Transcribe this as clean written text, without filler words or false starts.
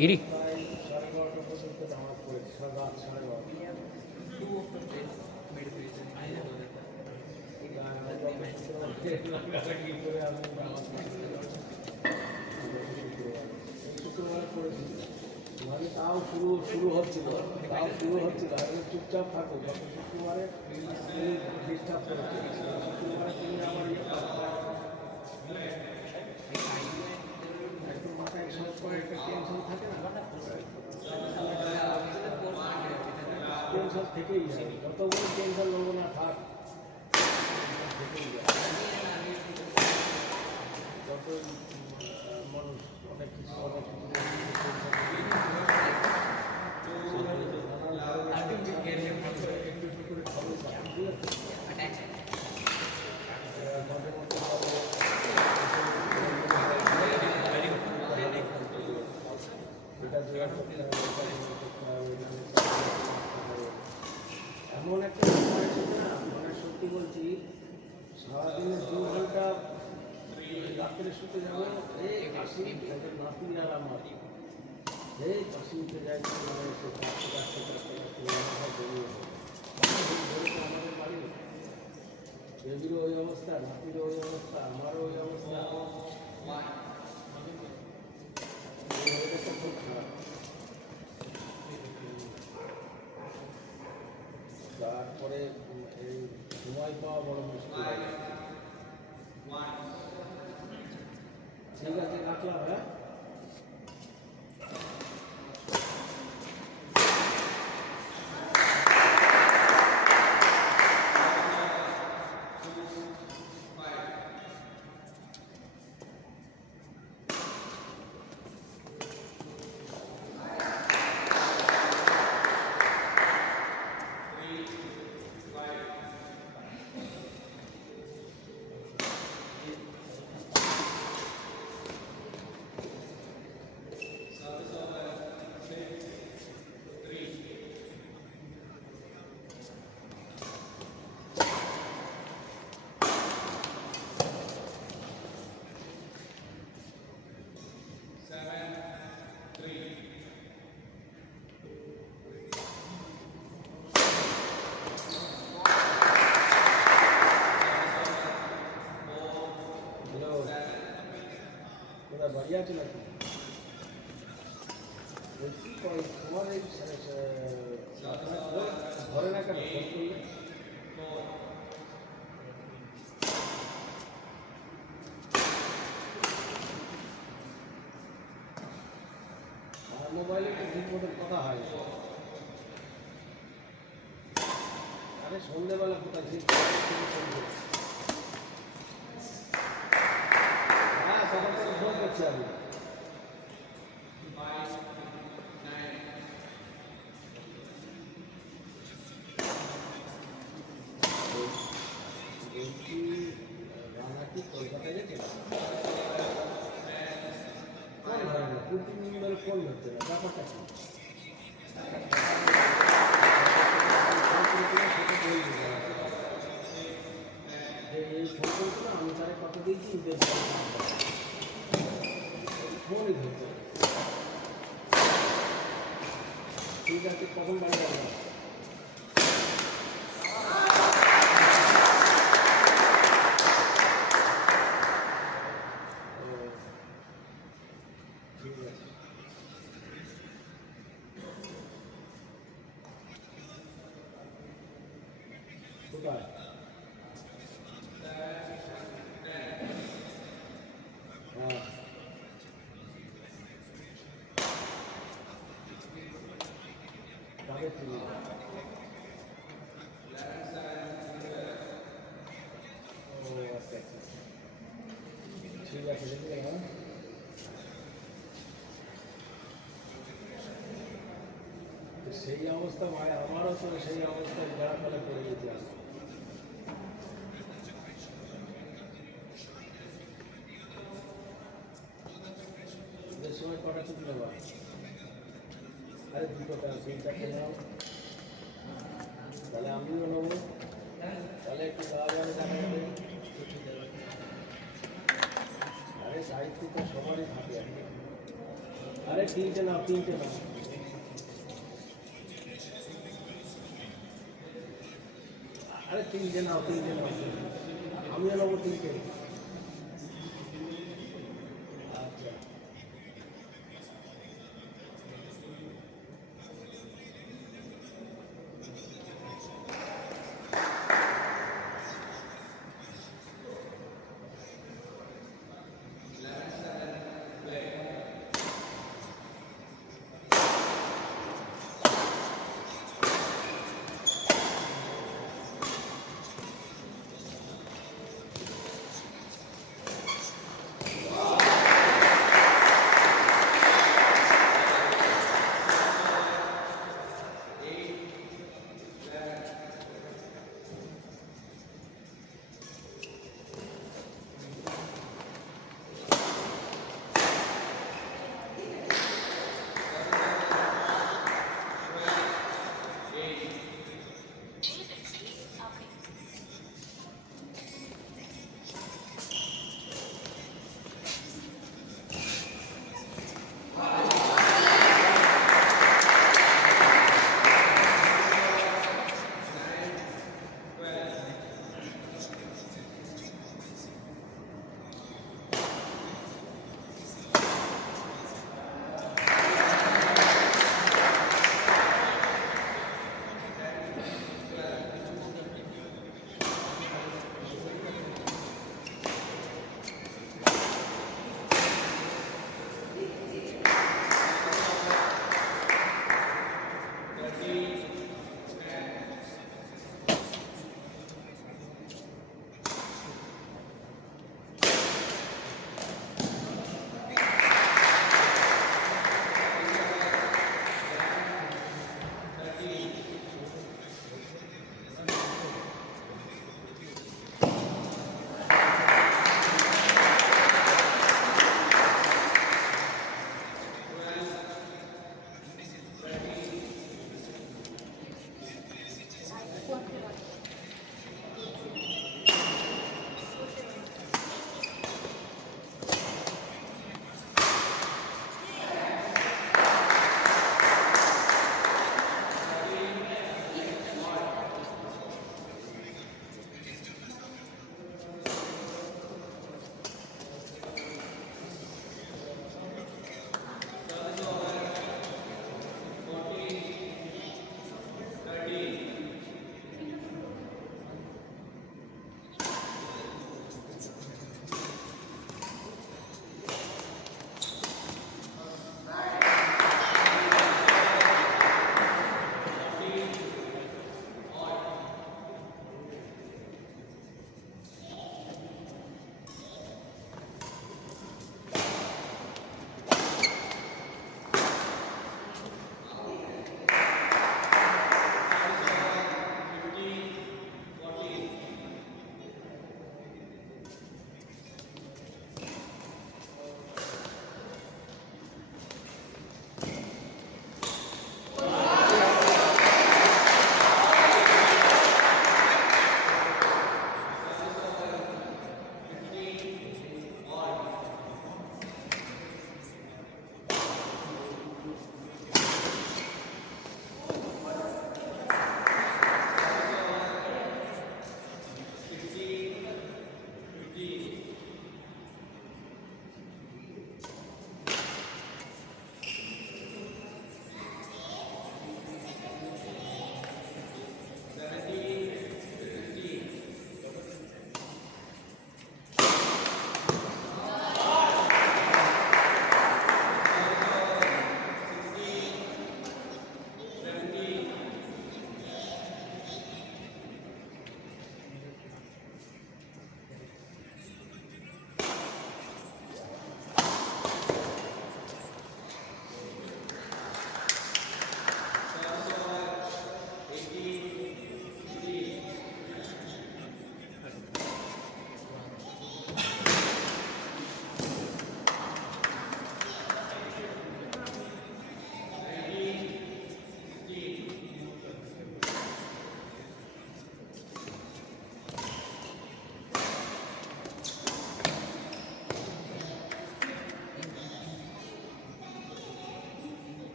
ইরি প্রায় 12:30 পর্যন্ত নামাজ পড়েছি, রাত 12:30। শুক্রবার করেছি, মানে তাও শুরু হচ্ছিল, আমি চুপচাপ থাকো, গত শুক্রবারে ডিস্টার্ব করেছে। শুক্রবারে তুমি আমার একটু মাথায় সব করে একটা টেনশন থাকে না, টেনশন থেকেই যায়, যতগুলো টেনশন নেবো না থাক, থেকেই যায়। যতই মানুষ অনেক কিছু একটু একটু করে খবর পায়, ঠিক আছে। এমন একটা সময় এসেছে না, মানে সত্যি বলছি, সারাদিনে 2 ঘন্টা রাত্রে শুতে যাবো, এই কাশি নাতি আর আমার, এই কাশি উঠে যায়, মানে এসে কাশতে কাশতে কাশতে কাশতে আমাদের বাড়ি, বেবিরও ওই অবস্থা, নাতিরও ওই অবস্থা, আমারও ওই অবস্থা, খুব খারাপ। তারপরে এই সময় পাওয়া বড় মুশকিল। ঠিক আছে, রাখলাম। হ্যাঁ, বাড়ি আছে নাকি বলছি, তোমার এই ধরে না কেন ফোন করলে? আমার মোবাইলে তো ঠিক মতন কথা হয়, আরে সন্ধ্যেবেলা কোথায় ঠিক হ্যাঁ, সবার সাথে ফোন করছি আমি। বলছি রানা কি কলকাতায় গেছে? ফোন ধরে না, 2-3 দিন ধরে ফোন ধরছে না, ব্যাপারটা কি? এই ফোন করছিল, আমি তারে কত দিয়েছি, ফোনই ধরছে। ঠিক আছে, কখন বাড়ি যাবো? ঠিক আছে, কোথায়? হ্যাঁ, তাদের তুমি আচ্ছা আচ্ছা, ঠিক আছে, দেখলে। হ্যাঁ, সেই অবস্থা ভাই, আমারও তো সেই অবস্থায় যারা ফলে পড়ে গেছে। এদের সময় কটা ছুটি নেবা? আরে 2-3টা নাও, তাহলে আমিও নেবো, তাহলে একটু যাওয়া দেখা যাবে। আরে সাহিত্যটা সবারই থাকে। আরে তিনটে নাও, তিনটে নাও। আরে তিনটে নাও, তিনটে নাও। আমিও নেবো তিনটে।